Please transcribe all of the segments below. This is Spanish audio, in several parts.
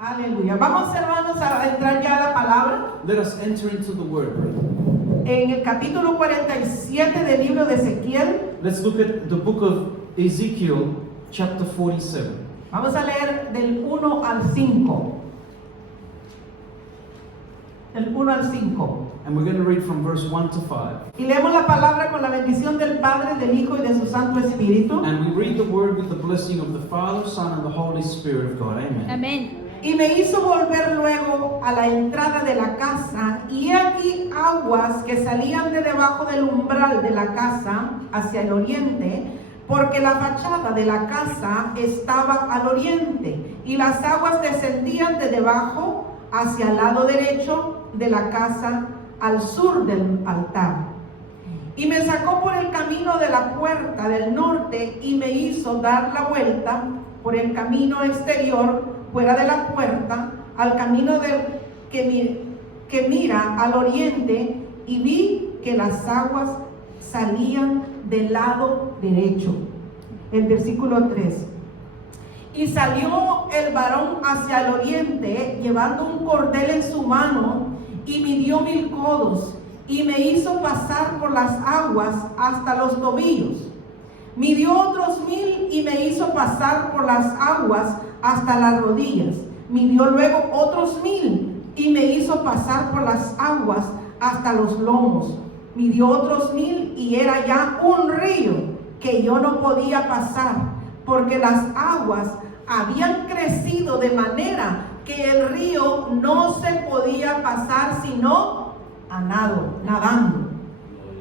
Aleluya. Vamos, hermanos, a entrar ya a la palabra. Let us enter into the word. En el capítulo 47 del libro de Ezequiel, Let's look at the book of Ezekiel, chapter 47. vamos a leer del 1 al 5. Del 1 al 5. And we're going to read from verse 1 to 5. Y leemos la palabra con la bendición del Padre, del Hijo y de su Santo Espíritu. And we read the word with the blessing of the Father, Son, and the Holy Spirit of God. Amen. Amén. Y me hizo volver luego a la entrada de la casa, y he aquí aguas que salían de debajo del umbral de la casa hacia el oriente, porque la fachada de la casa estaba al oriente, y las aguas descendían de debajo hacia el lado derecho de la casa al sur del altar. Y me sacó por el camino de la puerta del norte y me hizo dar la vuelta por el camino exterior, fuera de la puerta, al camino que mira al oriente, y vi que las aguas salían del lado derecho. El versículo 3. Y salió el varón hacia el oriente, llevando un cordel en su mano, y midió 1000 codos, y me hizo pasar por las aguas hasta los tobillos. Midió otros 1000 y me hizo pasar por las aguas hasta las rodillas. Midió luego otros 1000 y me hizo pasar por las aguas hasta los lomos. Midió otros 1000 y era ya un río que yo no podía pasar, porque las aguas habían crecido de manera que el río no se podía pasar sino nadando.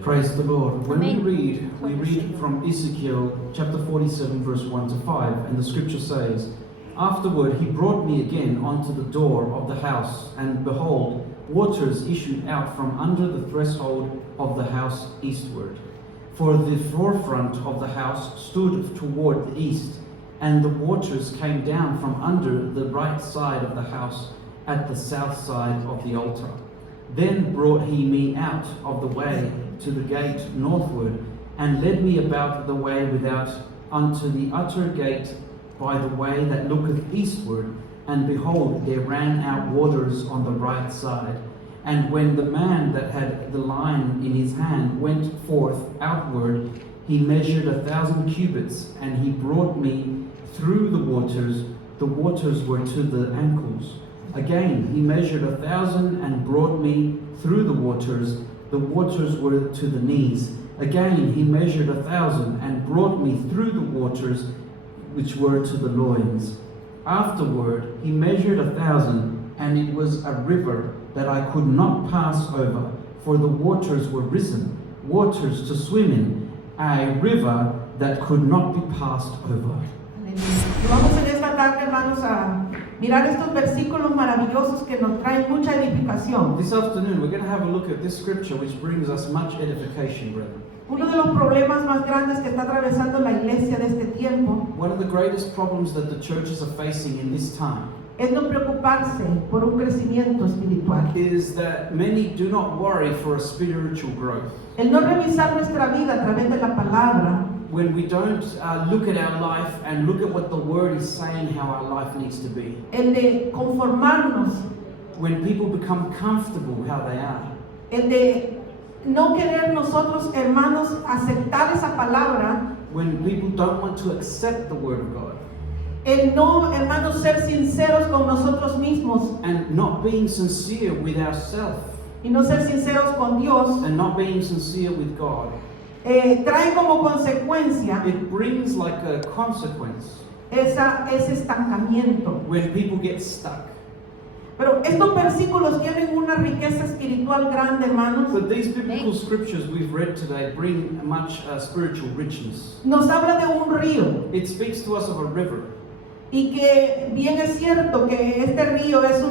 Praise the Lord. When Amen. we read from Ezekiel chapter 47, verse 1 to 5, and the scripture says, Afterward he brought me again unto the door of the house, and behold, waters issued out from under the threshold of the house eastward. For the forefront of the house stood toward the east, and the waters came down from under the right side of the house at the south side of the altar. Then brought he me out of the way to the gate northward, and led me about the way without unto the utter gate by the way that looketh eastward, and behold, there ran out waters on the right side. And when the man that had the line in his hand went forth outward, he measured 1,000 cubits, and he brought me through the waters were to the ankles. Again he measured 1,000 and brought me through the waters were to the knees. Again he measured 1,000 and brought me through the waters which were to the loins. Afterward he measured 1,000, and it was a river that I could not pass over, for the waters were risen, waters to swim in, a river that could not be passed over. Y vamos en esta tarde, hermanos, a mirar estos versículos maravillosos que nos traen mucha edificación. This afternoon we're going to have a look at this scripture which brings us much edification, brethren. Uno de los problemas más grandes que está atravesando la iglesia de este tiempo One of the greatest problems that the churches are facing in this time es no preocuparse por un crecimiento espiritual. is that many do not worry for a spiritual growth. El no revisar nuestra vida a través de la palabra, When we don't look at our life and look at what the Word is saying how our life needs to be. el de conformarnos, When people become comfortable how they are. el de no querer nosotros, hermanos, aceptar esa palabra, When people don't want to accept the Word of God. el no, hermanos, ser sinceros con nosotros mismos And not being sincere with ourselves. y no ser sinceros con Dios, And not being sincere with God. trae como consecuencia It brings like a consequence ese estancamiento. when people get stuck. Pero estos versículos tienen una riqueza espiritual grande, hermanos. But these biblical scriptures we've read today bring much spiritual richness. Nos habla de un río, It speaks to us of a river. y que bien es cierto que este río es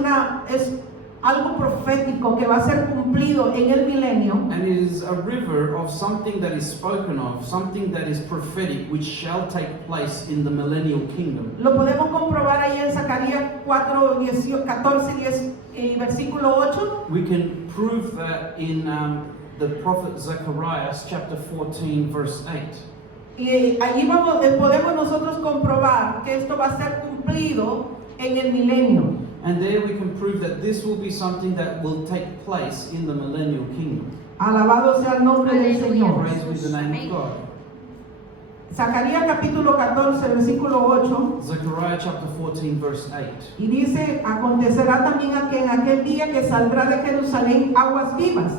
algo profético que va a ser cumplido en el milenio. And it is a river of something that is spoken of, something that is prophetic, which shall take place in the millennial kingdom. Lo podemos comprobar ahí en Zacarías 14, versículo 8. We can prove that in the prophet Zechariah chapter 14 verse 8. Y allí podemos nosotros comprobar que esto va a ser cumplido en el milenio. And there we can prove that this will be something that will take place in the millennial kingdom. Alabado sea el nombre del Aleluya. Señor. Praise be the name Amén. of God. Zacarías capítulo 14, versículo 8. Zechariah chapter 14 verse 8. Y dice, acontecerá también que en aquel día que saldrá de Jerusalén aguas vivas,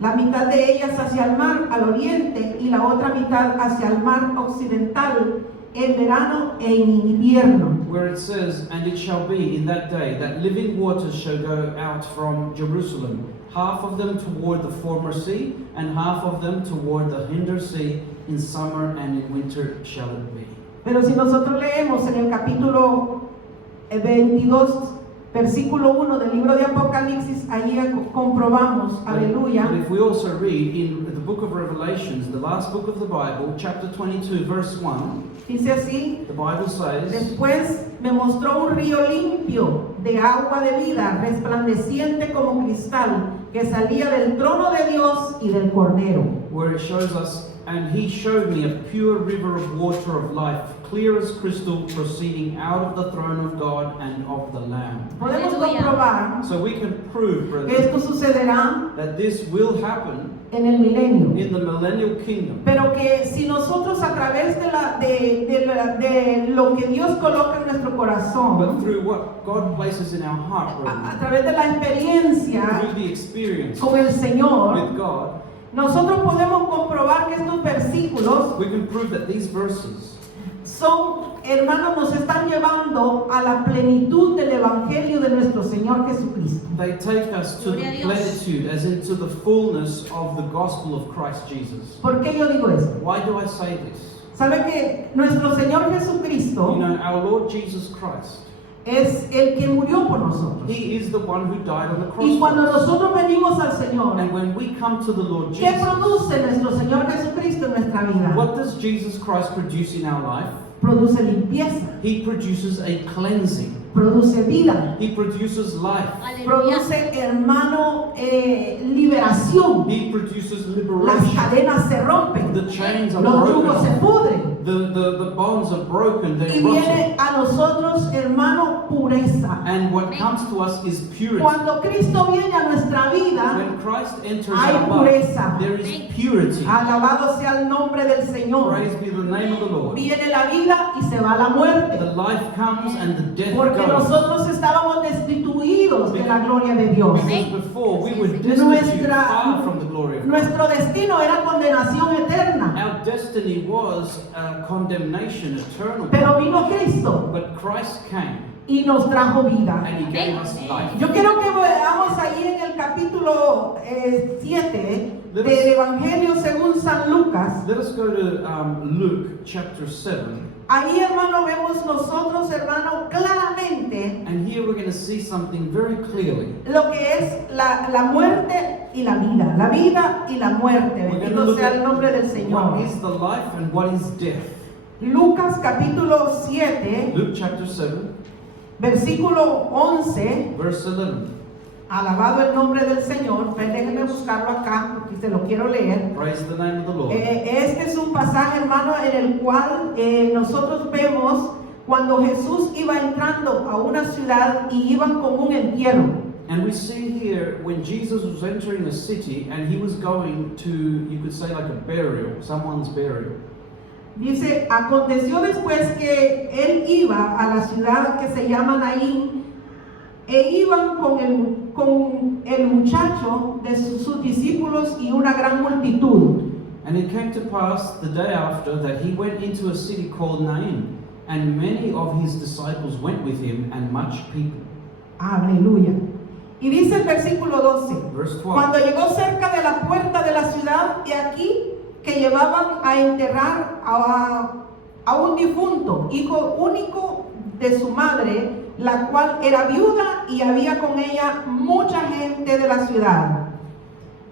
la mitad de ellas hacia el mar al oriente y la otra mitad hacia el mar occidental en verano e en invierno. Where it says, and it shall be in that day that living waters shall go out from Jerusalem, half of them toward the former sea, and half of them toward the hinder sea. In summer and in winter shall it be. Pero si nosotros leemos en el capítulo 22, versículo 1 del libro de Apocalipsis, ahí comprobamos, aleluya, But if we also read in the book of Revelations, the last book of the Bible, chapter 22, verse 1, dice así, the Bible says, después me mostró un río limpio de agua de vida, resplandeciente como cristal, que salía del trono de Dios y del Cordero. where it shows us, and he showed me a pure river of water of life, clear as crystal, proceeding out of the throne of God and of the Lamb. Podemos Aleluya. comprobar So we can prove, que brethren, esto sucederá that this will happen en el milenio. in the millennial kingdom. Pero que si nosotros a través de lo que Dios coloca en nuestro But corazón, through what God places in our heart, a brethren, través de la experiencia through the experience con el Señor, with God, nosotros podemos comprobar que estos versículos we can prove that these verses son, hermanos, nos están llevando a la plenitud del Evangelio de nuestro Señor Jesucristo. they take us to Gloria a the Dios. plenitude, as into the fullness of the gospel of Christ Jesus. ¿Por qué yo digo esto? Why do I say this? ¿Sabe que nuestro Señor Jesucristo You know, our Lord Jesus Christ, es el que murió por nosotros? He is the one who died on the cross. Y cuando for us. nosotros venimos al Señor, And when we come to the Lord ¿qué Jesus, produce nuestro Señor Jesucristo en nuestra vida? what does Jesus Christ produce in our life? Produce limpieza, He produces a cleansing. produce vida, He produces life. Aleluya. produce, hermano, liberación. He produces Las liberation. cadenas se rompen, The chains are los yugos se broken. pudren. The bonds are broken. Y They're viene rotten. a nosotros, hermano, pureza. And what comes to us is purity. Cuando Cristo viene a nuestra vida, When Christ enters hay our life, pureza. there is purity. alabado sea el nombre del Señor. Praise be the name of the Lord. Viene la vida y se va la muerte. The life comes and the death Porque goes. nosotros estábamos destituidos de la gloria de Dios. Because before we were destitute, Nuestra- far from the glory of God. Nuestro destino era condenación eterna. Our destiny was condemnation, eternal. Pero vino Cristo But Christ came y nos trajo vida. and He gave us life. Yo quiero que veamos ahí en el capítulo 7 del Evangelio según San Lucas. Let us go to Luke chapter 7. Ahí, hermano, vemos nosotros, hermano, claramente And here we're going to see something very clearly. lo que es la muerte y la vida. La vida y la muerte. We're going to Bendito look sea el at nombre del Señor. what is the life and what is death. Lucas capítulo 7, Luke chapter 7, versículo 11. verse 11. Alabado el nombre del Señor. Pues déjenme buscarlo acá porque se lo quiero leer. Praise the name of the Lord. Este es un pasaje, hermano, en el cual nosotros vemos cuando Jesús iba entrando a una ciudad y iban con un entierro. And we see here when Jesus was entering a city and he was going to, you could say, like a burial, someone's burial. Dice, aconteció después que él iba a la ciudad que se llama Naín e iban con el muchacho de sus discípulos y una gran multitud. And it came to pass the day after that he went into a city called Nain, and many of his disciples went with him, and much people. Aleluya. Y dice el versículo 12, Verse 12. cuando llegó cerca de la puerta de la ciudad, y aquí que llevaban a enterrar a un difunto, hijo único de su madre, la cual era viuda y había con ella mucha gente de la ciudad.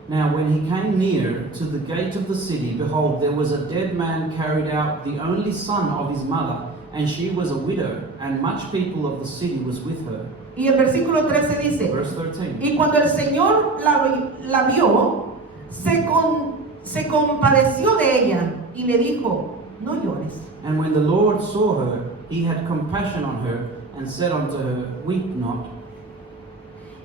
Now when he came near to the gate of the city, behold, there was a dead man carried out, the only son of his mother, and she was a widow, and much people of the city was with her. Y el versículo 13 dice, Verse 13. y cuando el Señor la vio, se compadeció de ella y le dijo, no llores. And when the Lord saw her, he had compassion on her, and said unto her, Weep not.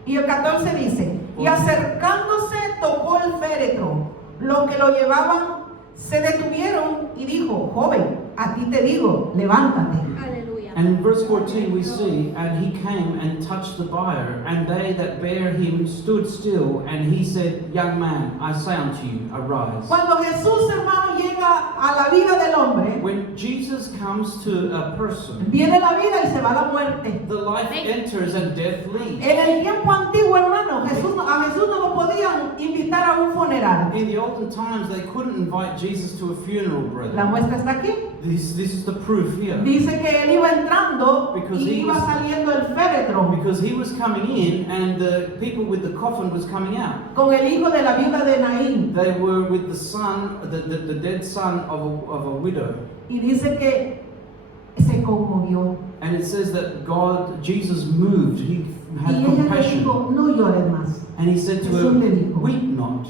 Y el 14 dice, y acercándose tocó el féretro. Los que lo llevaban se detuvieron y dijo, joven, a ti te digo, levántate. Aleluya. And in verse 14 we see, and he came and touched the bier, and they that bare him stood still, and he said, young man, I say unto you, arise. Cuando Jesús, hermano, llega a la vida del hombre, When Jesus comes to a person, viene la vida y se va la muerte. the life enters and death leaves. En el tiempo antiguo, hermano, a Jesús no lo podían invitar a un funeral. In the olden times, they couldn't invite Jesus to a funeral, La brother. muestra está aquí. This is the proof here. Dice que él iba entrando Because y he iba was- saliendo el féretro Because he was coming in and the people with the coffin was coming out. con el hijo de la viuda de Naín. They were with the son, the dead son of a widow. Y dice que se conmovió. And it says that Jesus moved. He Y had ella le compassion. dijo, no llores más. And he said to Jesús le her, dijo. weep not.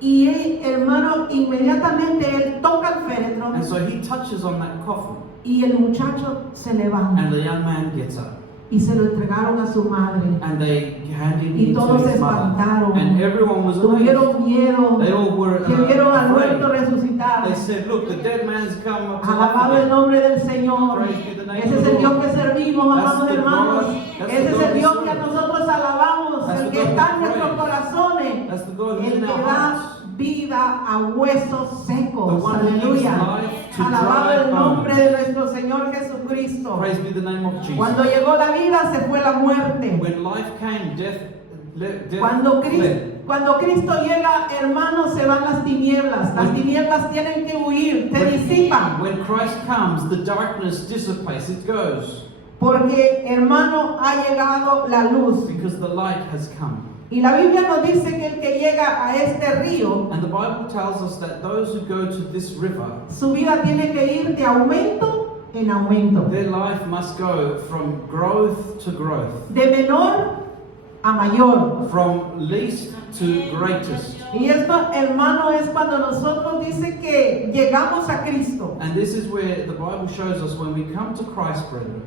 Y él, hermano, inmediatamente él toca el féretro And so he touches on that coffin. y el muchacho se levanta And the young man gets up. y se lo entregaron a su madre. And they handed him Y to todos se his mother. espantaron. And everyone was amazed. Tuvieron miedo. They all were Que vieron al muerto afraid. resucitar. They said, look, the dead man's come up to Alabado life el again. nombre del Señor. Praise be the name Ese of es the el Dios Lord. que servimos, That's amados the hermanos. God- that's the Ese es God el we Dios que serve. nosotros alabamos, That's el the que God está we en nuestros praise. corazones, That's the God who's el in que our da hearts. vida a huesos secos. The one who gives Aleluya. life to Alabado dry el nombre bones. de nuestro Señor Jesucristo. Praise be the name of Jesus. Cuando llegó la vida se fue la muerte. When life came, death Cuando fled. Cristo llega, hermanos, se van las tinieblas. Las tinieblas tienen que huir, se disipan. When Christ comes, the darkness dissipates, it goes. Porque, hermano, ha llegado la luz. Because the light has come. Y la Biblia nos dice que el que llega a este río, And the Bible tells us that those who go to this river, su vida tiene que ir de aumento en aumento. their life must go from growth to growth, De menor a mayor. from least to greatest. Y esto, hermano, es cuando nosotros dice que llegamos a Cristo. And this is where the Bible shows us when we come to Christ, brethren,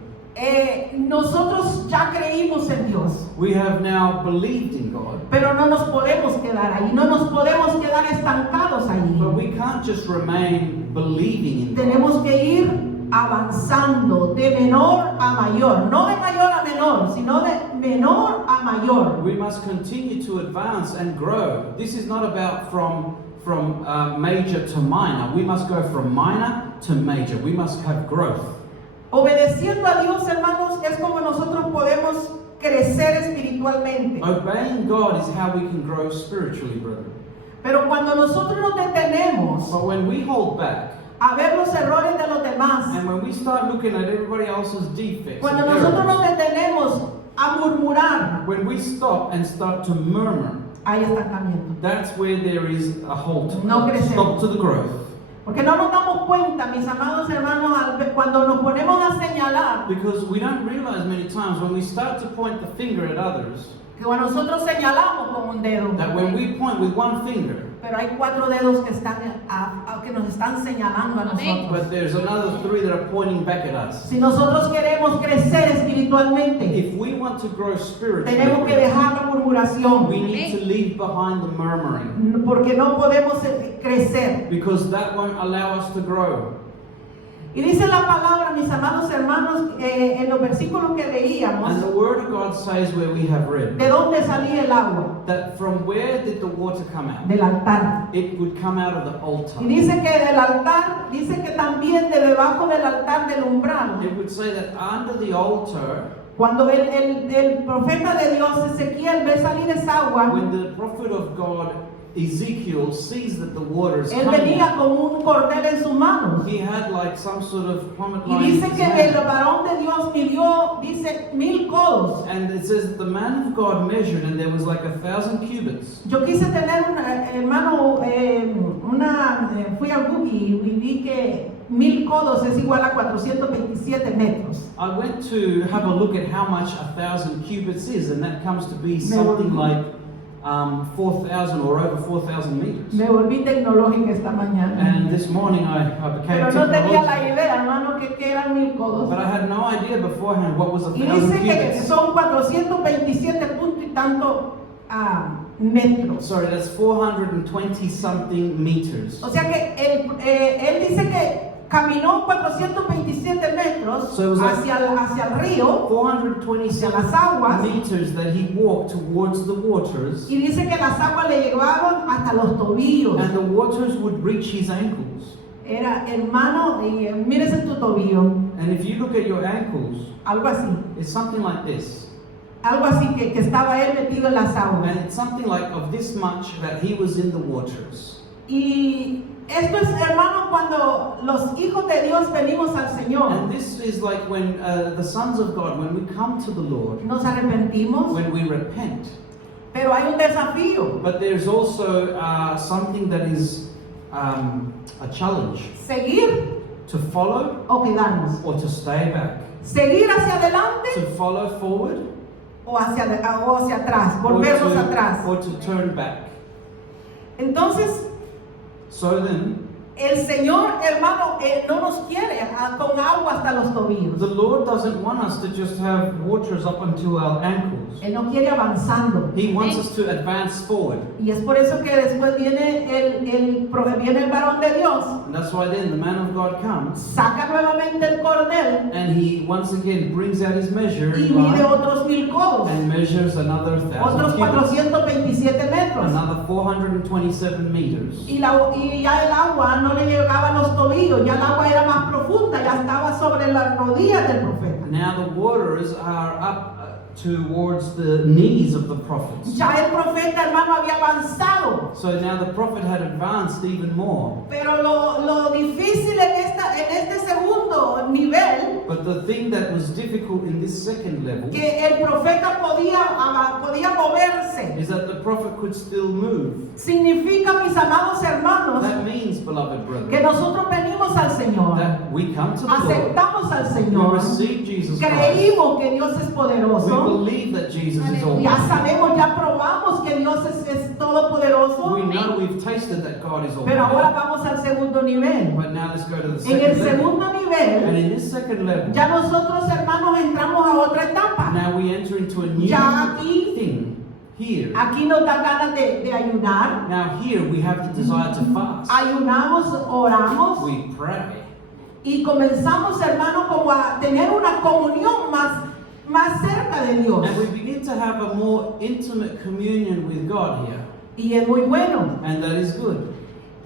Nosotros ya creímos en Dios. we have now believed in God. Pero no nos podemos quedar ahí, no nos podemos quedar estancados But ahí. we can't just remain believing in God. Tenemos que ir avanzando de menor a mayor, no de mayor a menor, sino de menor a mayor. We must continue to advance and grow. This is not about from major to minor. We must go from minor to major. We must have growth. Obedeciendo a Dios, hermanos, es como nosotros podemos crecer espiritualmente. Obeying God is how we can grow spiritually, brethren. Pero cuando nosotros nos detenemos But when we hold back a ver los errores de los demás, and when we start looking at everybody else's defects, cuando and nosotros nos errors, detenemos a murmurar, when we stop and start to murmur, hay estancamiento. that's where there is a halt. No crecemos. Stop to the growth. Porque no nos damos cuenta, mis amados hermanos, cuando nos ponemos a señalar, Because we don't realize many times when we start to point the finger at others, que cuando nosotros señalamos con un dedo, that when we point with one finger, pero hay 4 dedos que que nos están señalando a nosotros. but there's another 3 that are pointing back at us. Si nosotros queremos crecer espiritualmente, If we want to grow spiritually, tenemos que dejar la murmuración, we need to leave behind the murmuring, porque no podemos crecer. because that won't allow us to grow. Y dice la palabra, mis amados hermanos, en los versículos que leíamos, And the word of God says where we have read ¿de dónde salía el agua? that from where did the water come out? Del altar. It would come out of the Y altar. dice que del altar, dice que también de debajo del altar del umbral. It would say that under the altar, Cuando el profeta de Dios Ezequiel ve salir esa agua, when the prophet of God Ezekiel sees that the water is él coming venía out, con un cordel en sus manos. he had like some sort of plummet Y line in dice his que el hand. varón de Dios midió, dice, 1000 codos. And it says that the man of God measured and there was like 1,000 cubits. Yo quise tener, hermano, fui a Google y vi que 1000 codos es igual a 427 metros. I went to have a look at how much 1,000 cubits is, and that comes to be something like 4,000 or over 4,000 meters. Me volví tecnológica esta mañana. And this morning I became Pero no tenía la technological. idea, hermano, que eran 1000 codos. But I had no idea beforehand what was Y 1,000 dice que cubits. son 427 puntos y tanto metros. Sorry, that's 420 something meters. O sea que él dice que caminó 427 metros So it was like hacia el río 427 Las aguas. meters that he walked towards the waters, y dice que las aguas le llegaban hasta los tobillos. and the waters would reach his ankles. Era hermano, y mírese tu tobillo, And if you look at your ankles, algo así. it's something like this. Algo así que estaba él metido en las aguas. And it's something like of this much that he was in the waters. Y esto es, hermano, cuando los hijos de Dios venimos al Señor, And this is like when the sons of God, when we come to the Lord, nos arrepentimos, when we repent. pero hay un desafío. But there's also something that is a challenge, Seguir to follow o quedarnos. or to stay back, Seguir hacia adelante to follow forward o hacia atrás, or volvernos to, atrás. or to turn back. Entonces, So then, el Señor, hermano, no nos quiere con agua hasta los tobillos. the Lord doesn't want us to just have waters up until our ankles. Él nos quiere avanzando. He wants us to advance forward. Y es por eso que después viene viene el varón de Dios, And that's why then the man of God comes saca nuevamente el cordel and he once again brings out his measure y in mide line otros 1000 codos, and measures another otros 1,000 cubits, 427 metros. another 427 meters. Y ya el agua no le llegaba a los tobillos, ya el agua era más profunda, ya estaba sobre las rodillas del profeta. Now the waters are up towards the knees of the prophets. Ya el profeta, hermano, había avanzado. So now the prophet had advanced even more. Pero lo difícil en este segundo nivel, But the thing that was difficult in this second level que el profeta podía moverse, is that the prophet could still move. significa, mis amados hermanos, That means, beloved que brethren, nosotros venimos al Señor, that we come to the Lord, aceptamos al we Señor, receive Jesus Christ, creímos que Dios es we poderoso, believe that Jesus is ya almighty. sabemos, ya probamos que Dios es todopoderoso, We know we've tasted that God is pero ahora almighty. vamos al segundo nivel. But now let's go to the En el second level. segundo And nivel, in this second level, ya nosotros, hermanos, entramos a otra etapa. now we enter into a new Ya aquí- thing. Here. Aquí nos da ganas de ayunar, Now here we have the desire to fast. ayunamos, oramos We pray. y comenzamos, hermano, como a tener una comunión más cerca de Dios. And we begin to have a more intimate communion with God here. Y es muy bueno. And that is good.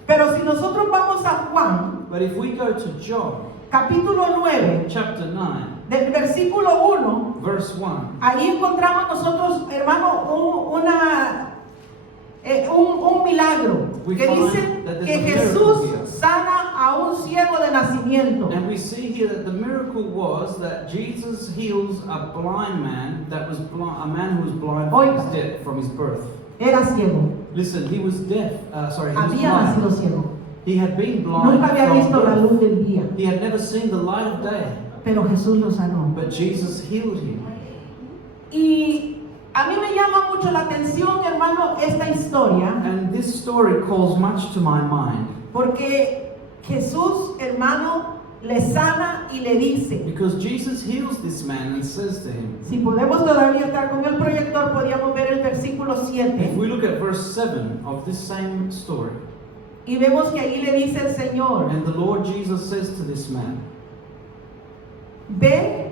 Pero si nosotros vamos a Juan, But if we go to John capítulo 9, chapter 9, del versículo 1, verse 1, ahí encontramos nosotros, hermano, un milagro We que find dice that there's que a miracle Jesús here. sana a un ciego de nacimiento. and we see here that the miracle was that Jesus heals a blind man that was blind, a man who was blind from his birth. Era ciego, Listen, he was deaf. He was había nacido blind. ciego. He had been blind Nunca había from visto la birth. luz del día, He had never seen the light of day, pero Jesús lo sanó. but Jesus healed him. Y a mí me llama mucho la atención, hermano, esta historia, And this story calls much to my mind porque Jesús, hermano, le sana y le dice, because Jesus heals this man and says to him, si podemos todavía estar con el proyector, podríamos ver el versículo if 7, we look at verse 7 of this same story, y vemos que ahí le dice el Señor, and the Lord Jesus says to this man, ve,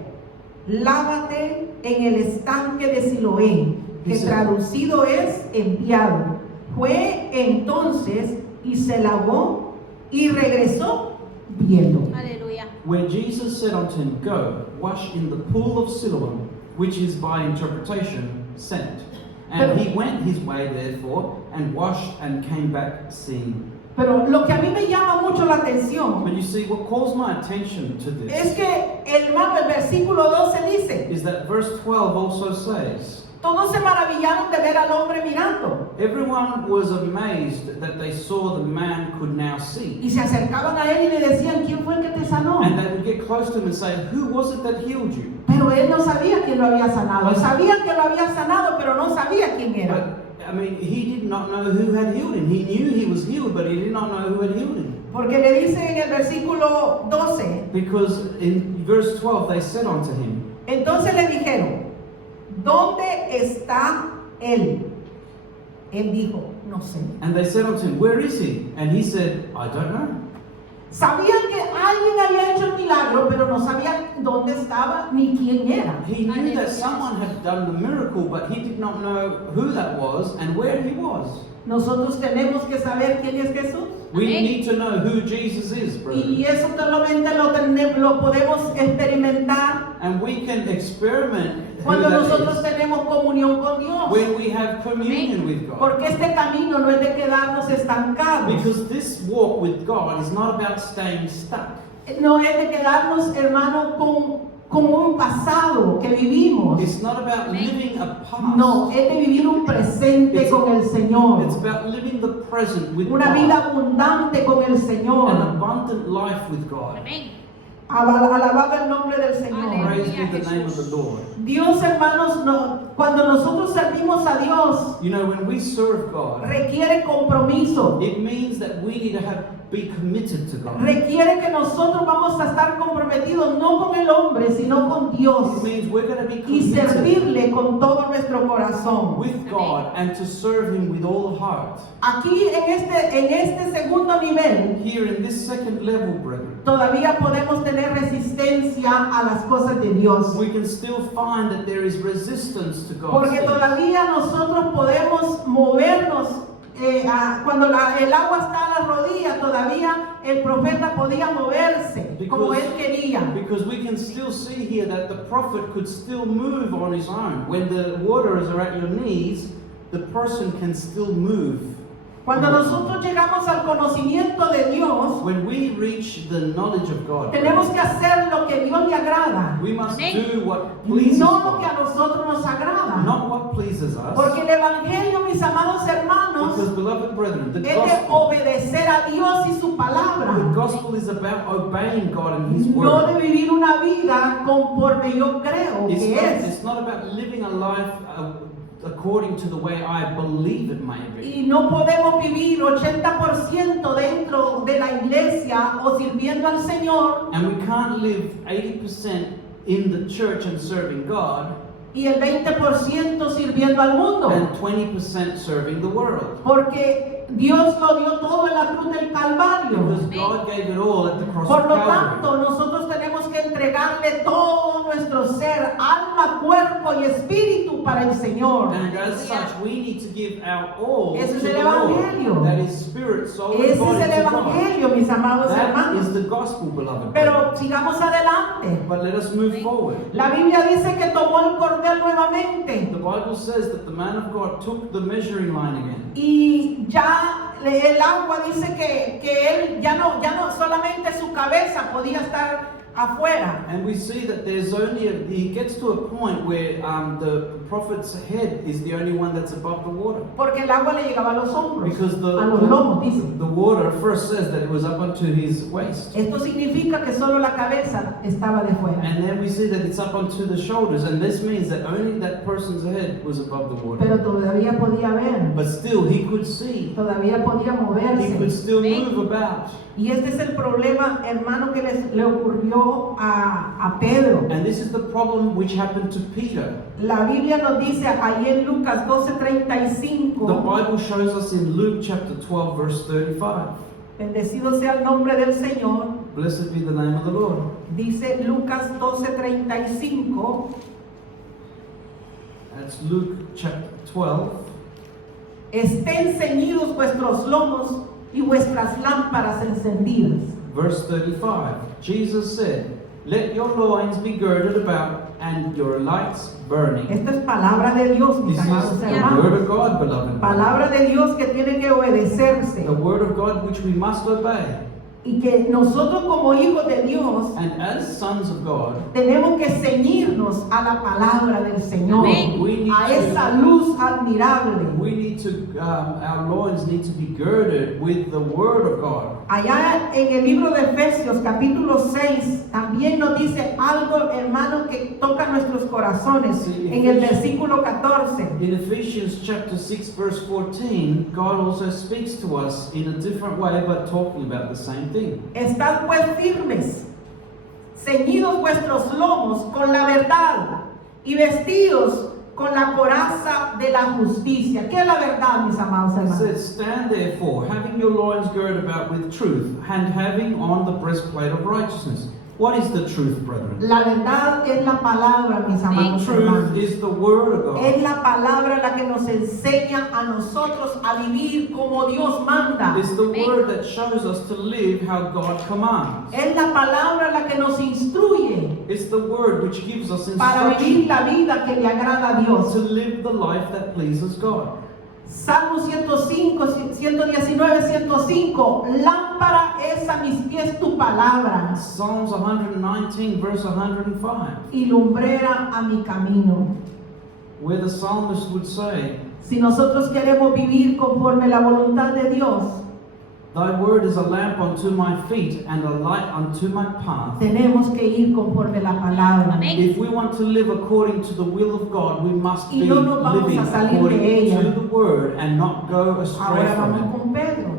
lávate en el estanque de Siloé, que Dice- traducido es enviado. Fue entonces y se lavó y regresó viendo. Aleluya. where Jesus said unto him, Go, wash in the pool of Siloam, which is by interpretation sent. And he went his way therefore, and washed and came back seeing. Pero lo que a mí me llama mucho la atención But you see, what calls my attention to this es que, hermano, el versículo 12 dice, is that verse 12 also says, todos se maravillaron de ver al hombre mirando everyone was amazed that they saw the man could now see. y se acercaban a él y le decían, ¿quién fue el que te sanó? And they would get close to him and say, Who was it that healed you? Pero él no sabía quién lo había sanado. Sabía que lo había sanado, pero no sabía quién era. But I mean, he did not know who had healed him. He knew he was healed, but he did not know who had healed him. Porque le dice en el versículo 12, Because in verse 12 they said unto him, entonces le dijeron, ¿dónde está él? Él dijo, no sé. and they said unto him, where is he? And he said, I don't know. Sabían que alguien había hecho el milagro, pero no sabían dónde estaba ni quién era. He knew that someone had done the miracle, but he did not know who that was and where he was. Nosotros tenemos que saber quién es Jesús. We Amén. need to know who Jesus is, brother. Y eso solamente lo podemos experimentar And we can experiment who cuando that nosotros is tenemos comunión con Dios. when we have communion with God. Porque este camino no es de quedarnos estancados. Because this walk with God is not about staying stuck. No es de quedarnos, hermano, con un pasado que vivimos. It's not about living a past. No, es de vivir un presente con el Señor. It's about living the present with Una vida God. abundante con el An Señor. abundant life with God. Amén. Alabado el nombre del Señor. Praise be the name of the Lord. Dios, hermanos, cuando nosotros servimos a Dios, You know, when we serve God, requiere compromiso. it means that we need to be committed to God. Requiere que nosotros vamos a estar comprometidos no con el hombre, sino con Dios. It means we're going to be Y committed servirle con todo nuestro corazón. with God and to serve Him with all the heart. Aquí en este segundo nivel, Here in this second level, brethren, todavía podemos tener resistencia a las cosas de Dios. we can still find that there is resistance to God's Porque things. todavía nosotros podemos movernos. Cuando el agua está a las rodillas, todavía el profeta podía moverse como él quería. Because we can still see here that the prophet could still move on his own. When the waters are at your knees, the person can still move. Cuando nosotros llegamos al conocimiento de Dios, When we reach the knowledge of God, tenemos que hacer lo que Dios le agrada, we must Amén. do what pleases no lo que a God, nosotros nos agrada. not what pleases us. Porque el Evangelio, mis amados hermanos, Because, beloved brethren, the es de gospel, obedecer a Dios y su the palabra, gospel is about obeying God and His no word. de vivir una vida conforme yo creo que es. It's not about living a life according to the way I believe it may be. Y no podemos vivir 80% dentro de la iglesia o sirviendo al Señor And we can't live 80% in the church and serving God y el 20% sirviendo al mundo. and 20% serving the world. Porque Dios lo dio todo en la cruz del Calvario. Because God gave it all at the cross Por of lo Calvary. tanto, nosotros tenemos que entregarle todo nuestro ser, alma, cuerpo y espíritu para el Señor. And as such, we need to give our all Ese to es el the Evangelio. Lord. That is spirit, soul, and Ese body es el to God. Evangelio, mis amados That hermanos. is the gospel, beloved. Pero sigamos adelante. But let us move forward. La Biblia dice que tomó el cordel nuevamente The Bible says that the man of God took the measuring line again. y ya el agua dice que él ya no solamente su cabeza podía estar afuera. And we see that there's only, he gets to a point where the prophet's head is the only one that's above the water. Porque el agua le llegaba a los hombros, Because a los lomos, dice. the water first says that it was up unto his waist. Esto significa que solo la cabeza estaba de fuera. And then we see that it's up unto the shoulders. And this means that only that person's head was above the water. Pero todavía podía ver, But still, he could see. todavía podía He could moverse. still move about. Y este es el problema, hermano, que le ocurrió a Pedro. And this is the problem which happened to Peter. La Biblia nos dice ahí en Lucas The 12:35, Bible shows us in Luke chapter 12, verse 35. bendecido sea el nombre del Señor. Blessed be the name of the Lord. Dice Lucas 12:35, That's Luke chapter 12. estén ceñidos vuestros lomos y vuestras lámparas encendidas. Verse 35. Jesus said, let your loins be girded about and your lights burning. Esta es palabra de Dios, mis This amados is the hermanos. word of God, beloved. Palabra de Dios que tiene que obedecerse. The word of God which we must obey. Y que nosotros como hijos de Dios And as sons of God, tenemos que ceñirnos a la palabra del Señor, we need a esa luz to, admirable. we need to, our loins need to be girded with the Word of God. Allá en el libro de Efesios capítulo 6 también nos dice algo, hermano, que toca nuestros corazones. Sí, En el Efesios- versículo 14. In Ephesians chapter 6 verse 14, God also speaks to us in a different way but talking about the same thing. Estad pues firmes, ceñidos vuestros lomos con la verdad y vestidos con la coraza de la justicia. ¿Qué es la verdad, mis amados It hermanos? says, stand therefore, having your loins girded about with truth, and having on the breastplate of righteousness. What is the truth, brethren? La verdad es la palabra, mis The amados truth hermanos. is the Word of God. Es la palabra la que nos enseña a nosotros a vivir como Dios manda. It's the Word that shows us to live how God commands. Es la palabra la que nos instruye It's the Word which gives us para vivir instruction la vida que le agrada a Dios. to live the life that pleases God. Salmo 105, 119, 105. Lámpara es a mis pies tu palabra Psalms 119 verse 105, y lumbrera a mi camino. where the psalmist would say, Si nosotros queremos vivir conforme la voluntad de Dios, Thy word is a lamp unto my feet and a light unto my path. tenemos que ir conforme la palabra. If we want to live according to the will of God, we must Y be no nos vamos living a salir de according ella. to the word and not go astray Ahora from vamos it. con Pedro.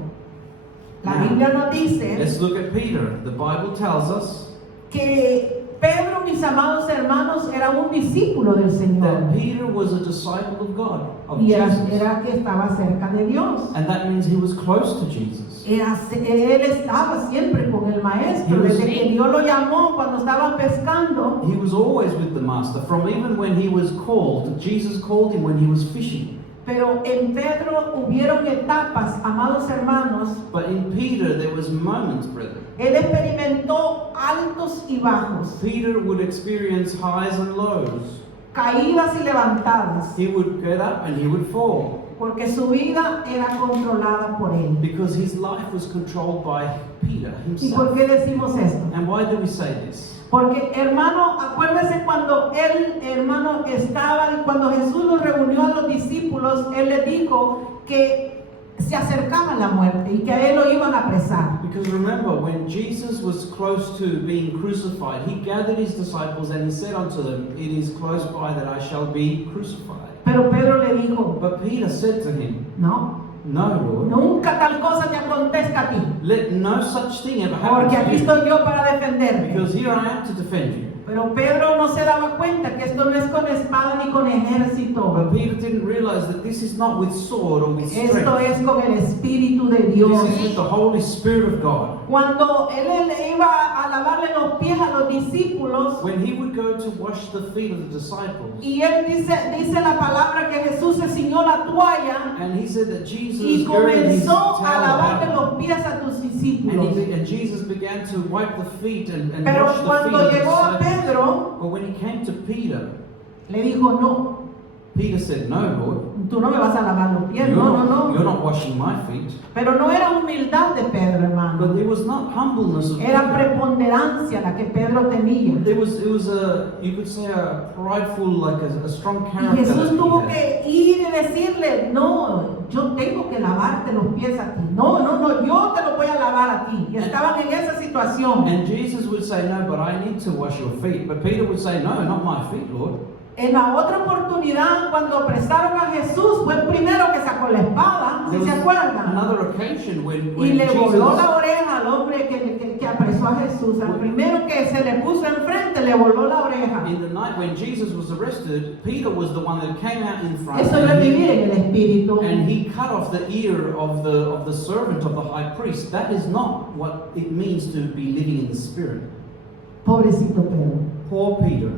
La Now, Biblia nos dice Let's look at Peter. The Bible tells us que Pedro, mis amados hermanos, era un discípulo del Señor. that Peter was a disciple of God, of Y era Jesus. que estaba cerca de Dios. And that means he was close to Jesus. Él estaba siempre con el maestro, He was- desde que Dios lo llamó cuando estaba pescando. He was always with the master, from even when he was called. Jesus called him when he was fishing. Pero en Pedro hubieron etapas, amados hermanos. But in Peter, there was moments, brethren. Él experimentó altos y bajos, Peter would experience highs and lows. caídas y levantadas, He would get up and he would fall porque su vida era controlada por él. because his life was controlled by Peter ¿Y por himself. qué decimos esto? And why do we say this? Porque, hermano, acuérdese cuando él, hermano, estaba y cuando Jesús los reunió a los discípulos, él les dijo que se acercaba la muerte y que a él lo iban a apresar. Because remember, when Jesus was close to being crucified, he gathered his disciples and he said unto them, It is close by that I shall be crucified. Pero Pedro le dijo, But Peter said to him, no, No, Lord, nunca tal cosa te acontezca a ti, let no such thing ever happen porque aquí to you, estoy yo para defenderte. because here I am to defend you. Pero Pedro no se daba cuenta que esto no es con espada ni con ejército. But Peter didn't realize that this is not with sword or with Esto strength. es con el Espíritu de Dios. This is with the Holy Spirit of God. Cuando él iba a lavarle los pies a los discípulos, When he would go to wash the feet of the disciples, y él dice la palabra que Jesús se ciñó la toalla and he said that Jesus y girded his comenzó towel a lavarle about los pies a tus discípulos. and Jesus began to wipe the feet and Pero wash the feet cuando of the llegó a disciples. Pedro, But when he came to Peter, le dijo, no, Peter said, No, Lord, tú no me vas a lavar los pies, you're no, you're no. not washing my feet. Pero no era humildad de Pedro, But hermano. there was not humbleness of Era Peter. preponderancia la que Pedro tenía. It was a, you could say, a prideful, like a strong Y character Jesús that tuvo he had. que ir y decirle, no, yo tengo que lavarte los pies a ti. No, yo te lo voy a lavar a ti. Y estaban en esa situación. And Jesus would say, No, but I need to wash your feet. But Peter would say, No, not my feet, Lord. En la otra oportunidad, cuando apresaron a Jesús, fue el primero que sacó la espada, There si was se acuerdan. another occasion Y when le voló la Jesus, oreja al hombre que apresó a Jesús. Al primero que se le puso enfrente, le voló la oreja. in the night when Jesus was arrested, Peter was the one that came out in front Eso es vivir en el Espíritu. and he cut off the ear of the servant of the high priest. That is not what it means to be living in the Spirit. Pobrecito Pedro. Poor Peter.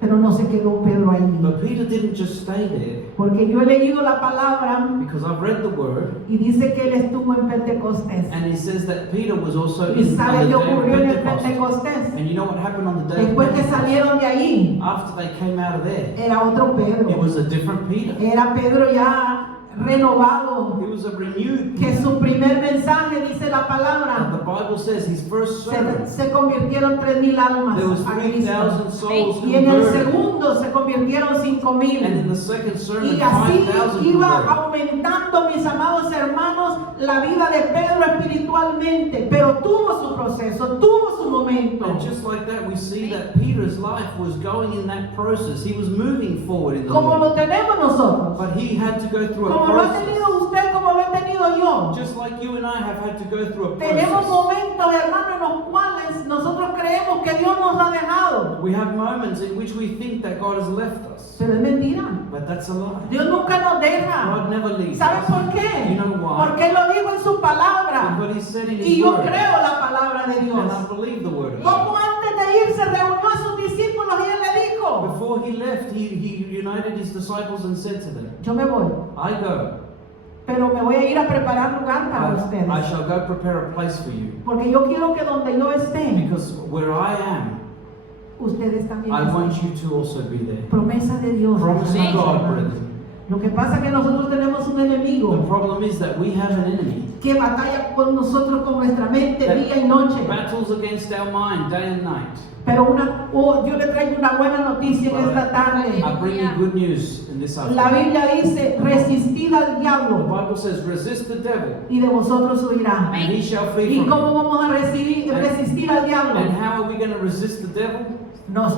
Pero no se quedó Pedro ahí. But Peter didn't just stay there, Porque yo he leído la palabra because I've read the word, y dice que él estuvo en Pentecostés. and it says that Peter was also ¿Y in on sabe the qué day of ocurrió en el Pentecost. Pentecostés? And you know what happened on the day of Después que Pentecost? salieron de ahí, After they came out of there, era otro it Pedro. was a different Peter. Era Pedro ya renovado, He was a renewed que Peter. su primer mensaje, dice la And palabra, the Bible says his first sermon, se convirtieron 3,000 almas there was a Cristo. 3,000 souls Y en el converted. segundo se convirtieron 5,000. And in the second sermon, Y así 5,000 iba converted. aumentando, mis amados hermanos, la vida de Pedro espiritualmente, pero tuvo su proceso, tuvo su momento. And just like that, we see that Peter's life was going in that process. He was moving forward in the Como lo Lord. tenemos nosotros, But he had to go through a como lo ha process. tenido usted, como lo he tenido yo. Just like you and I have had to go through a Tenemos process. momentos, hermanos, en los cuales nosotros creemos que Dios nos ha dejado, We have moments in which we think that God has left us. pero es mentira. But that's a lie. Dios nunca nos deja. God never leaves ¿Sabe us. por qué? You know why? Porque Él lo dijo en su palabra. But he said in Y his yo word. creo la palabra de Dios. And I believe the word of God. Como antes de irse reunió a sus discípulos y Él le dijo, Before he left, he united his disciples and said to them, yo me voy, I go. pero me voy a ir a preparar lugar para I ustedes. shall go prepare a place for you. Porque yo quiero que donde yo esté, Because where I am, ustedes también I want estén. you to also be there. Promesa de Dios. Promise of hermanos, God, hermanos. brethren. Lo que pasa es que nosotros tenemos un The enemigo problem is that we have an enemy que batalla con nosotros, con nuestra mente, día y noche. battles against our mind day and night. Pero yo le traigo una buena noticia en esta tarde. I bring you good news in this La afternoon. Biblia dice, resistid al The diablo Bible says, resist the devil, y de vosotros huirá. and he shall flee ¿Y from cómo you. vamos a resistir al diablo? And how are we going to resist the devil?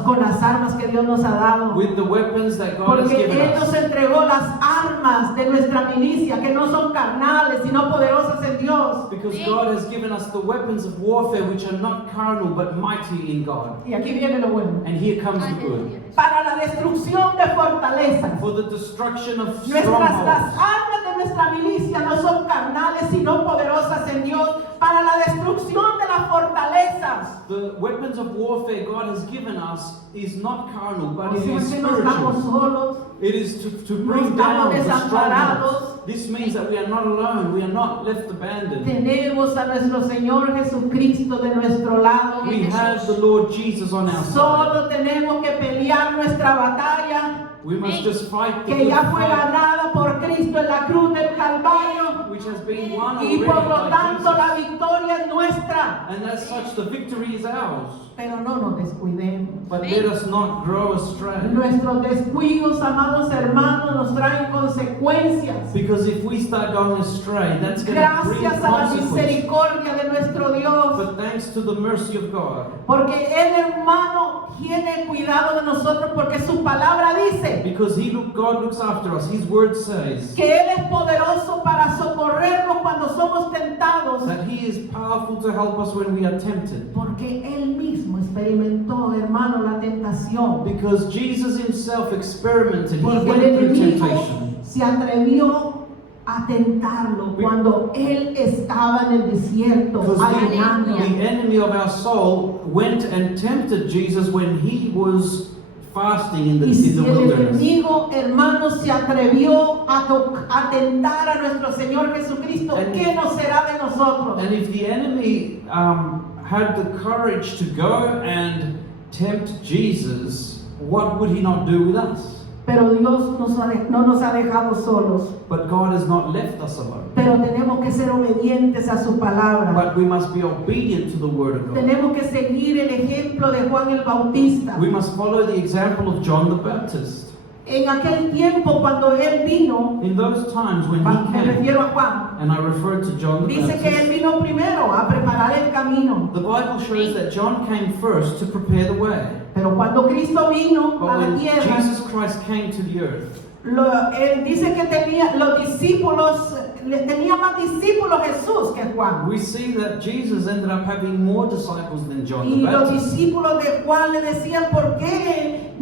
Con las armas que Dios nos ha dado. With the weapons that God has Porque given Él nos us. entregó las armas de nuestra milicia, que no son carnales, sino poderosas en Dios. Because God has given us the weapons of warfare which are not carnal but mighty in God. Y aquí viene lo bueno. And here comes the good. Para la destrucción de fortalezas. For the destruction of Las strongholds. armas de nuestra milicia no son carnales, sino poderosas en Dios. Para la destrucción de las fortalezas. The weapons of warfare God has given us is not carnal, but O it sea is que no estamos spiritual. solos. It is to No bring down estamos the desamparados. strongholds. This means that we are not alone, we are not left abandoned. Tenemos a nuestro Señor Jesucristo de nuestro lado. We have the Lord Jesus on our side. Solo tenemos que pelear nuestra batalla, We must just fight the que good ya fue fight ganada por Cristo en la cruz del Calvario. which has been won Y already por lo by tanto Jesus. la victoria es nuestra. And as such, the victory is ours. Pero no nos descuidemos. But let us not grow astray. Nuestros descuidos, amados hermanos, nos traen consecuencias. Because if we start going astray, that's going to bring Gracias a la consequences. misericordia de nuestro Dios. But thanks to the mercy of God. Porque el hermano tiene cuidado de nosotros, porque su palabra dice Because God looks after us. His word says que Él es poderoso para socorrernos cuando somos tentados. that He is powerful to help us when we are tempted. Porque Él mismo experimentó, hermano, la tentación. Because Jesus Himself experimented. He Porque went el through enemigo temptation. se atrevió a tentarlo cuando Él estaba en el desierto Because ayunando. the enemy of our soul went and tempted Jesus when He was fasting in Y si the el wilderness. enemigo, hermano, se atrevió a tentar a nuestro Señor Jesucristo, And- ¿qué nos será de nosotros? And if the enemy had the courage to go and tempt Jesus, what would He not do with us? Pero Dios no nos ha dejado solos. But God has not left us alone. Pero tenemos que ser obedientes a su palabra. But we must be obedient to the word of God. Tenemos que seguir el ejemplo de Juan el Bautista. We must follow the example of John the Baptist. En aquel tiempo, cuando él vino, In those times when me he came, refiero a Juan, and I referred to John the dice que él Baptist, vino primero a preparar el camino. the Bible shows that John came first to prepare the way. Pero cuando Cristo vino a But la when tierra, Jesus Christ came to the earth, él dice que tenía los discípulos, tenía más discípulos Jesús que Juan. we see that Jesus ended up having more disciples than John Y the los Baptist. discípulos de Juan le decían, ¿por qué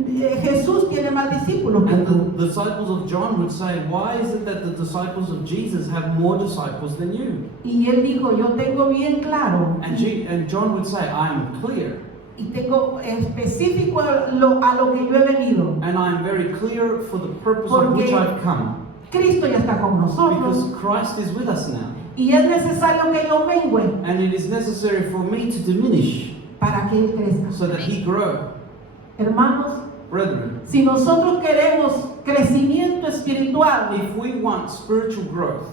Jesús tiene más discípulos que And tú? the disciples of John would say, why is it that the disciples of Jesus have more disciples than you? Y él dijo, yo tengo bien claro And John would say, I am clear, y tengo específico a lo que yo he venido. and I am very clear for the purpose of which I've come. Cristo ya está con nosotros Because Christ is with us now. y es necesario que yo mengüe And it is necessary for me to diminish para que Él crezca. so that He grow. Hermanos, Brethren, si nosotros queremos crecimiento crecimiento espiritual, if we want spiritual growth,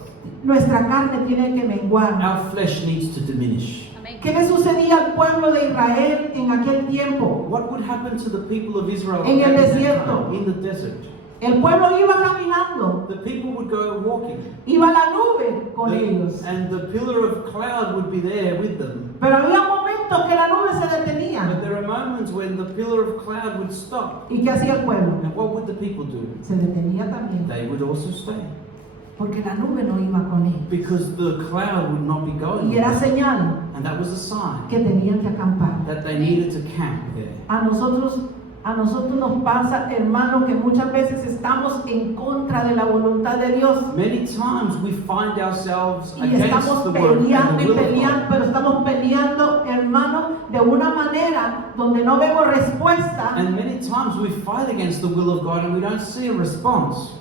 nuestra carne tiene que menguar. our flesh needs to diminish. ¿Qué le sucedía al pueblo de Israel en aquel tiempo? What would happen to the people of Israel En el at that desierto. time, in the desert? El pueblo iba caminando, The people would go walking, iba la nube con ellos. and the pillar of cloud would be there with them. Pero había momentos que la nube se But detenía. there are moments when the pillar of cloud would stop. ¿Y qué hacía el pueblo? And what would the people do? Se detenía también, They would also stay. porque la nube no iba con ellos. Because the cloud would not be going. Y era señal And that was a sign que tenían que acampar. that they needed to camp there. A nosotros nos pasa, hermano, que muchas veces estamos en contra de la voluntad de Dios. Many times we find ourselves Y against estamos the word and peleando the y will of peleando, God. pero estamos peleando, hermano, de una manera donde no vemos respuesta. And many times we fight against the will of God and we don't see a response.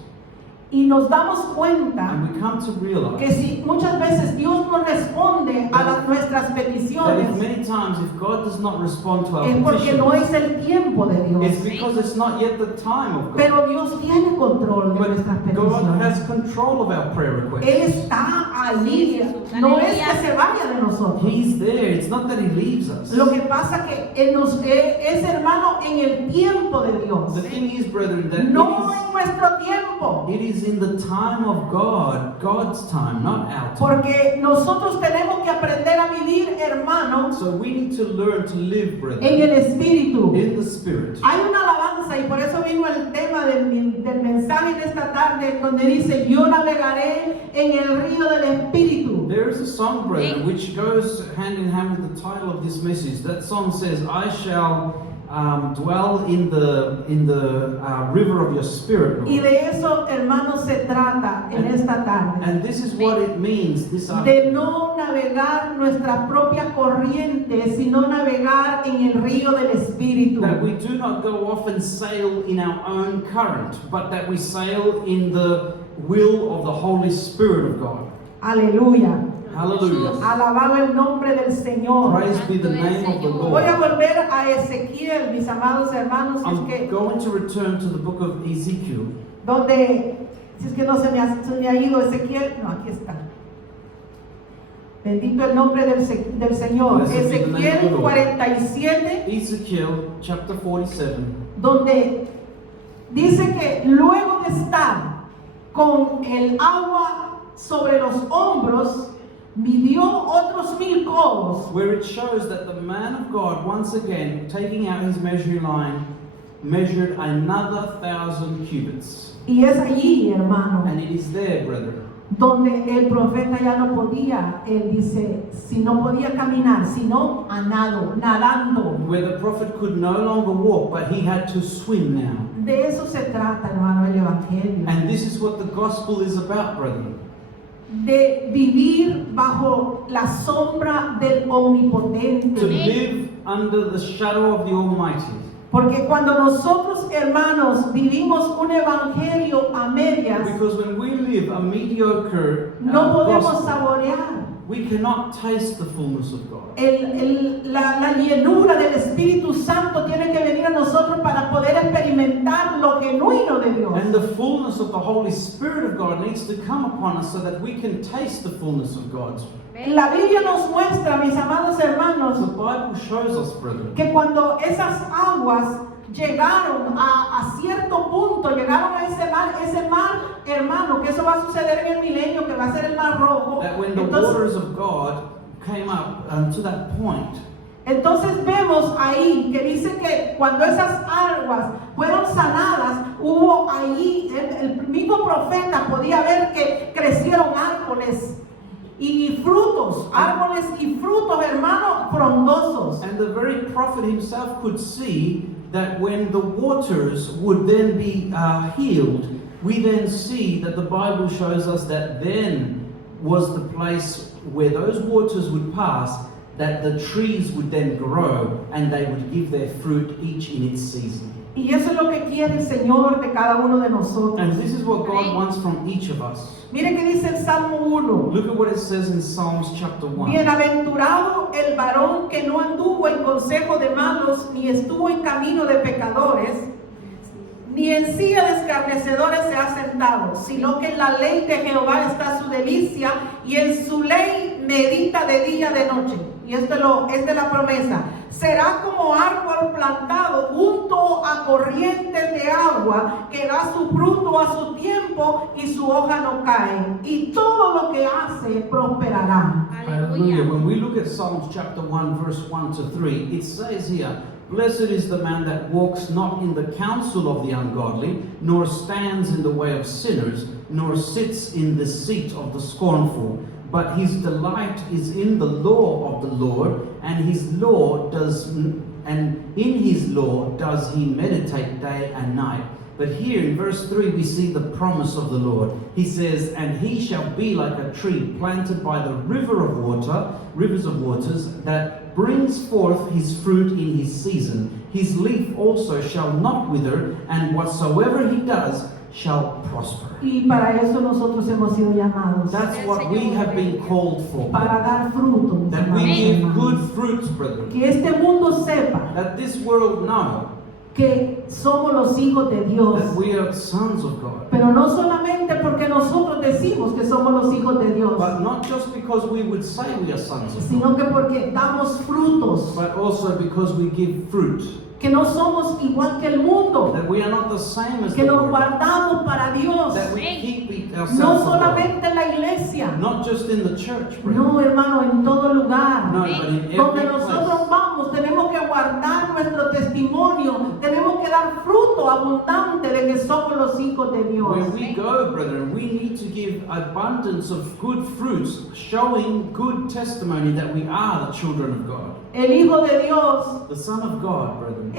Y nos damos cuenta And we come to realize que si muchas veces Dios no responde a nuestras that if peticiones, many times if God does not respond to our es porque no petitions, es el tiempo de Dios. it's because it's not yet the time of God. Pero Dios tiene control de nuestras But God peticiones. has control of our prayer Él requests. está allí. No es que se vaya de nosotros. He's there. It's not that He leaves us. Lo que pasa que Él es, hermano, en el tiempo de Dios. The thing is, brethren, that No en nuestro tiempo. it is in the time of God, God's time, not our time. Porque nosotros tenemos que aprender a vivir, hermano, So we need to learn to live, en brethren, el Espíritu. in the Spirit. Hay una alabanza y por eso vino el tema del mensaje de esta tarde donde dice, yo navegaré en el río del Espíritu. There is a song, brethren, which goes hand in hand with the title of this message. That song says, I shall dwell in the river of your Spirit, Y Lord. de eso, hermano, se trata en esta tarde. And this is what it means this De afternoon. no navegar nuestra propia corriente, sino navegar en el río del Espíritu. That we do not go off and sail in our own current, but that we sail in the will of the Holy Spirit of God. Aleluya. Hallelujah. Alabado el nombre del Señor. Praise be the name of the Voy a Lord. volver a Ezequiel, mis amados hermanos, I'm si es que, going to return to the book of Ezekiel. donde, si es que no se me ha ido Ezequiel, no, aquí está. Bendito el nombre del Señor. Blessed be the name of the Ezequiel Lord. 47, Ezekiel chapter 47. donde dice que luego de estar con el agua sobre los hombros, midió otros 1000 codos. Where it shows that the man of God, once again, taking out his measuring line, measured another 1,000 cubits. Y es allí, hermano, And it is there, brethren, donde el profeta ya no podía, él dice, si no podía caminar, sino a nadando. where the prophet could no longer walk, but he had to swim now. De eso se trata, hermano, el Evangelio. And this is what the gospel is about, brethren. De vivir bajo la sombra del To Omnipotente. live under the shadow of the Almighty. Porque cuando nosotros, hermanos, vivimos un evangelio a medias, Because when we live a mediocre no podemos gospel, saborear we cannot taste the fullness of God. la llenura del Espíritu Santo tiene que venir a nosotros para poder experimentar lo genuino de Dios. And the fullness of the Holy Spirit of God needs to come upon us so that we can taste the fullness of God. La Biblia nos muestra, mis amados The hermanos, Bible shows us, brethren, que cuando esas aguas llegaron a cierto punto, llegaron a ese mar, hermano, que eso va a suceder en el milenio, que va a ser el mar rojo. that when the waters of God came up to that point, Entonces vemos ahí que dice que cuando esas aguas fueron sanadas, hubo ahí, el mismo profeta podía ver que crecieron árboles y frutos, árboles y frutos, hermanos, frondosos. and the very prophet himself could see that when the waters would then be healed, we then see that the Bible shows us that then was the place where those waters would pass, that the trees would then grow and they would give their fruit each in its season. Y eso es lo que quiere el Señor de cada uno de nosotros. And this is what God wants from each of us. Mire que dice el Salmo 1. Look at what it says in Psalms chapter 1. Bienaventurado el varón que no anduvo en consejo de malos, ni estuvo en camino de pecadores, ni en silla de escarnecedores se ha sentado, sino que en la ley de Jehová está su delicia, y en su ley medita de día y de noche. Y esta es la promesa. Será como árbol plantado junto a corrientes de agua, que da su fruto a su tiempo y su hoja no cae. Y todo lo que hace prosperará. Hallelujah. When we look at Psalms chapter 1, verse 1 to 3, it says here, "Blessed is the man that walks not in the counsel of the ungodly, nor stands in the way of sinners, nor sits in the seat of the scornful. But his delight is in the law of the Lord, and in his law does he meditate day and night." But here in verse 3 we see the promise of the Lord. He says, "And he shall be like a tree planted by the rivers of waters, that brings forth his fruit in his season. His leaf also shall not wither, and whatsoever he does shall prosper." Y para eso nosotros hemos sido llamados. That's what we have been called for. Para dar fruto. mis That we amados give hermanos. good fruits, brethren. Que este mundo sepa That this world know que somos los hijos de Dios. that we are sons of God. Pero no solamente porque nosotros decimos que somos los hijos de Dios, But not just because we would say we are sons of God, sino que porque damos frutos, but also because we give fruit. que no somos igual que el mundo, That we are not the same as que the nos world. guardamos para Dios, That we keep no ourselves for God. solamente en la iglesia, Not just in the church, brethren. no hermano, en todo lugar. No, but in Donde every nosotros place. vamos, tenemos que guardar nuestro testimonio, tenemos que dar fruto abundante de que somos los hijos de Dios. Where we go, brethren, we need to give abundance of good fruits, showing good testimony that we are the children of God. El Hijo de Dios The Son of God, brethren,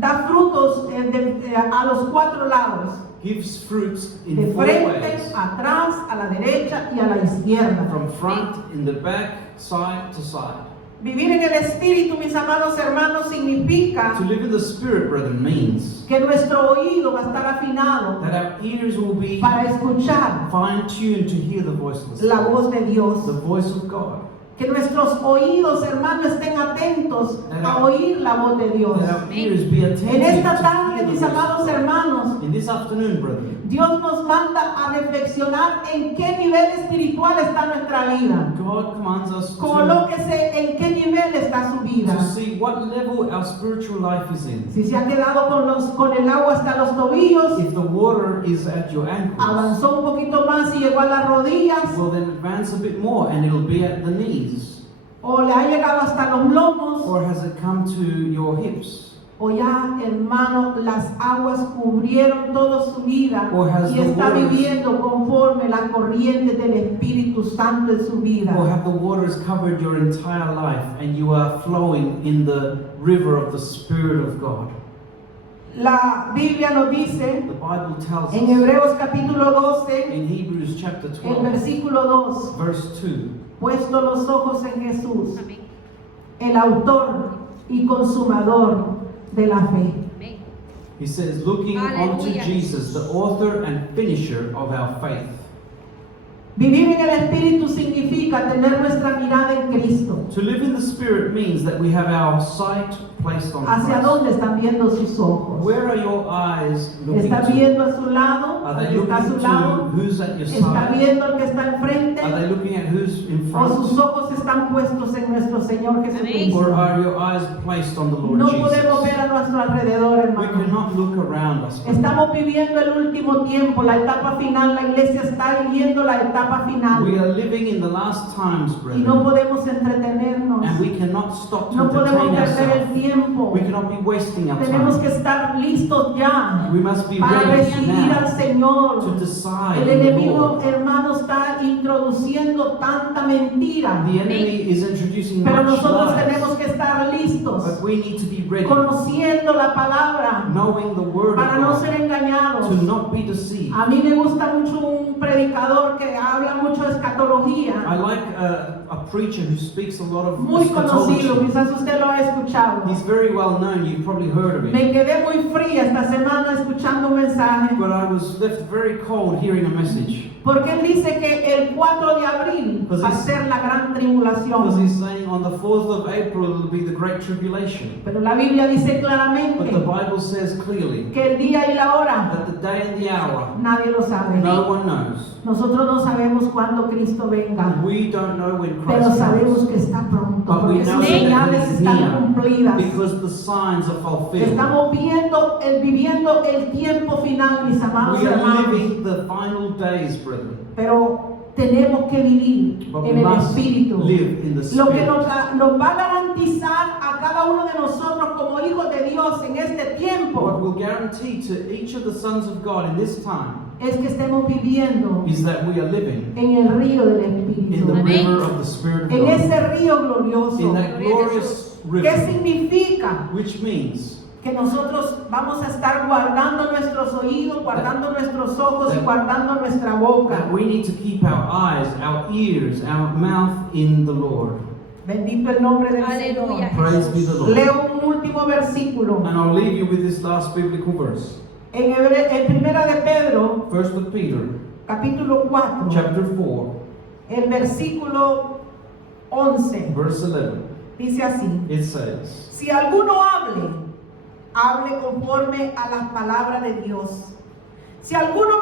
da frutos a los cuatro lados, gives fruits de in four frente, ways. atrás, a la derecha y a la izquierda. From front, in the back, side to side. Vivir en el Espíritu, mis amados hermanos, significa To live in the Spirit, brethren, means que nuestro oído va a estar afinado that our ears will be para escuchar fine-tuned to hear the voice of the la Spirit, voz de Dios. the voice of God. Que nuestros oídos, hermanos, estén atentos a oír la voz de Dios. That our ears be En attentive esta to tarde, hear the mis voice of amados God. hermanos, In this afternoon, brethren, Dios nos manda a reflexionar en qué nivel espiritual está nuestra vida. God commands us Colóquese en qué nivel está su vida. to see what level our spiritual life is in. Si se ha quedado con el agua hasta los tobillos, If the water is at your ankles, avanzó un poquito más y llegó a las rodillas, well then advance a bit more and it'll be at the knees. o le ha llegado hasta los lomos, Or has it come to your hips? o ya, hermano, las aguas cubrieron toda su vida Or has y the está waters- viviendo conforme la corriente del Espíritu Santo en su vida. Or have the waters covered your entire life and you are flowing in the river of the Spirit of God? La Biblia nos dice The Bible tells en us Hebreos capítulo 12, in Hebrews chapter el 12, versículo 2, verse 2, puesto los ojos en Jesús, el autor y consumador de la fe. he says, looking unto Hallelujah. Jesus, the author and finisher of our faith. Vivir en el Espíritu significa tener nuestra mirada en Cristo. To live in the Spirit means that we have our sight placed on ¿Hacia Christ. dónde están viendo sus ojos? Where are your eyes looking ¿Está to? viendo a su lado? Are ¿Al they que está a su looking to lado? who's at your ¿Está side? viendo al que está enfrente? Are they looking at who's in ¿O sus front? ojos están puestos en nuestro Señor Jesucristo? Or are your eyes placed on the Lord No podemos Jesus? ver a nuestro alrededor, We hermano. cannot look around us. Estamos viviendo el último tiempo, la etapa final. La iglesia está viviendo la etapa final. We are living in the last times, Y no brethren, podemos entretenernos. and we cannot stop to No podemos entertain perder el ourselves. tiempo. We cannot be wasting our Tenemos que time. estar listos ya We must be para ready recibir al now Señor. to decide El in the enemigo, Lord. hermano, está introduciendo tanta mentira. The enemy is introducing Pero much nosotros lies, tenemos que estar listos, but we need to be ready, conociendo la palabra, knowing the word para of no God, ser engañados. to not be deceived. A mí me gusta mucho un predicador que habla mucho de escatología, I like a preacher who speaks a lot of muy conocido, eschatology. quizás usted lo ha escuchado. He's very well known. You've probably heard of it. Me quedé muy fría esta semana escuchando un mensaje. But I was left very cold hearing a message. Porque él dice que el 4 de abril va a ser la gran Because tribulación. he's saying on the 4th of April will be the Great Tribulation. Pero la Biblia dice But the claramente Bible says clearly que el día y la hora that the day and the hour, nadie lo sabe. no one knows. Nosotros no sabemos cuándo Cristo venga, We don't know when pero Christ sabemos comes. que está pronto, But we porque know sus that señales he's están near cumplidas. because the signs are fulfilled. Estamos viviendo el tiempo final, mis amados We are hermanos, living the final days, brethren. pero tenemos que vivir But en we el must Espíritu. live in the Lo que Spirit. nos va a garantizar a cada uno de nosotros como hijos de Dios en este What tiempo will guarantee to each of the sons of God in this time es que estemos viviendo is that we are living en el río del in Espíritu, the Amén. river of the Spirit of en God. ese río glorioso. In that glorious ¿Qué river, significa? which means Que nosotros vamos a estar guardando nuestros oídos, guardando nuestros ojos y guardando nuestra boca. that we need to keep our eyes, our ears, our mouth in the Lord. Bendito el nombre del Aleluya. Señor. Praise be the Lord. Leo un último versículo And I'll leave you with this last biblical verse. en Primera de Pedro, First of Peter, capítulo 4, chapter 4, el versículo 11. verse 11. Dice así: It says, si alguno hable conforme a las palabras de Dios. Si alguno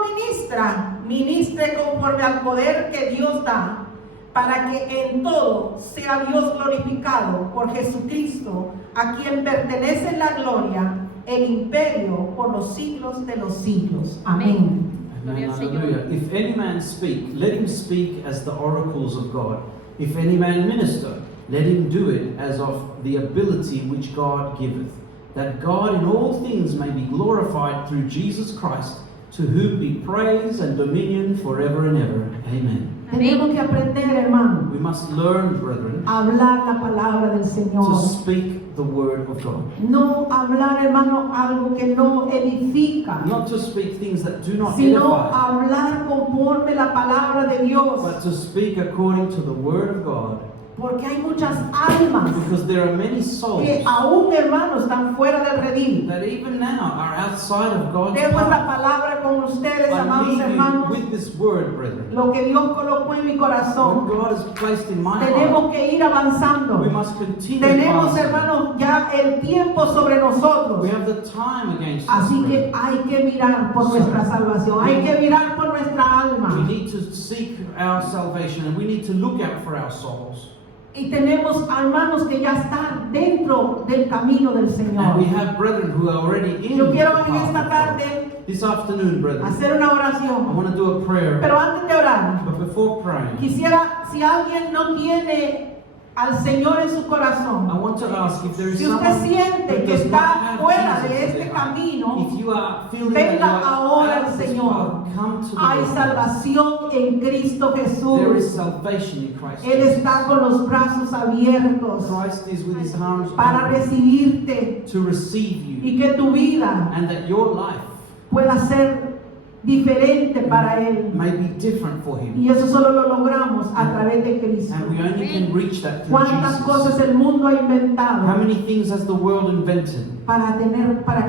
ministre conforme al poder que Dios da, para que en todo sea Dios glorificado por Jesucristo, a quien pertenece la gloria, el imperio por los siglos de los siglos. Amén. Gloria Amen, al Señor. hallelujah. If any man speak, let him speak as the oracles of God. If any man minister, let him do it as of the ability which God giveth, that God in all things may be glorified through Jesus Christ, to whom be praise and dominion forever and ever. Amen. Tenemos que aprender, hermano, We must learn, brethren, a hablar la palabra del to Señor. speak the word of God. No hablar, hermano, algo que no edifica, Not to speak things that do not sino edify, hablar conforme la palabra de Dios. but to speak according to the word of God. Porque hay muchas almas Because there are many souls que aún, hermanos, están fuera del redil. that even now are outside of God's Dejo esta power. palabra con ustedes, I amados leave you hermanos. with this word, brethren. Lo que Dios colocó en mi What corazón. God has placed in my heart, Tenemos que ir avanzando. we must continue Tenemos, advancing. hermanos, ya el tiempo sobre nosotros. We have the time against us. Así que brethren. hay que mirar por nuestra salvación. Hay que mirar por nuestra We alma. need to seek our salvation and we need to look out for our souls. Y tenemos hermanos que ya están dentro del camino del And we Señor. have brethren who are already in Yo the quiero path en of esta God. tarde This afternoon, brethren, hacer una I oración. want to do a prayer. Pero antes de orar, But before praying, quisiera, si alguien no tiene al Señor en su I corazón, want to ask if there is si usted someone siente who que does not está have fuera Jesus de in este their heart. camino, If you are feeling that you venga are ahora out al of this Señor. path, come to the hay Lord. salvación en Cristo There is Jesús. salvation in Christ Él Jesus. está con los brazos abiertos Christ is with his arms para open recibirte to receive you, y que tu vida and that your life pueda ser diferente para Él. may be different for him. Y eso solo lo logramos a través de Cristo. And we only can reach that through ¿Cuántas cosas Jesus. el mundo ha How inventado many things has the world invented para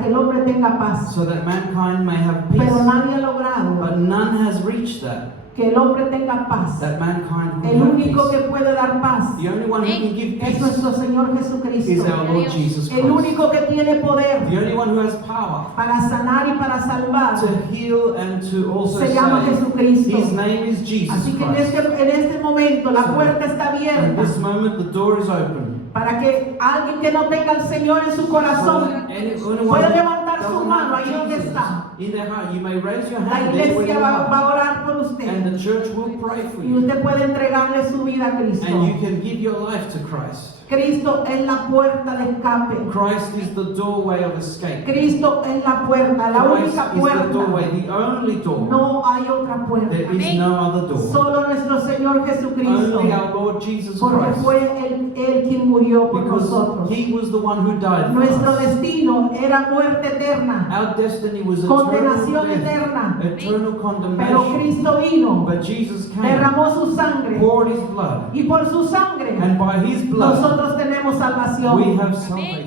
que el hombre tenga paz? so that mankind may have Pero peace? nadie ha logrado But none has reached that, que el hombre tenga paz. that mankind will El have único que peace. puede dar paz The only one who can give es peace nuestro Señor is Jesucristo. our Lord Jesus El Christ. único que tiene poder The only one who has power para sanar y para salvar to heal and to also se llama save. Jesucristo. His name is Jesus Así que en Christ. este momento la puerta está At abierta this moment, the door is open. para que alguien que no tenga al Señor en su So corazón that anyone puede who levantar su doesn't mano have ahí donde Jesus está. in their heart, you may raise your La hand there where iglesia you va are, a orar por and usted the church will pray for y you, usted puede entregarle su vida a and you Cristo. can give your life to Christ. Cristo es la puerta de escape. Christ is the doorway of escape. Cristo es la puerta, la Christ única is the doorway, puerta. the only door. No hay otra puerta. There is no other door. Solo nuestro Señor Jesucristo. Only our Lord Jesus Porque Christ. fue él quien murió por Because nosotros. He was the one who died for Nuestro us. destino era muerte eterna, Our destiny was condenación eternal death, eterna. eternal Pero condemnation. Cristo vino, But Jesus came, derramó su sangre poured His blood, y por su sangre and by His blood nosotros tenemos we salvación. have salvation.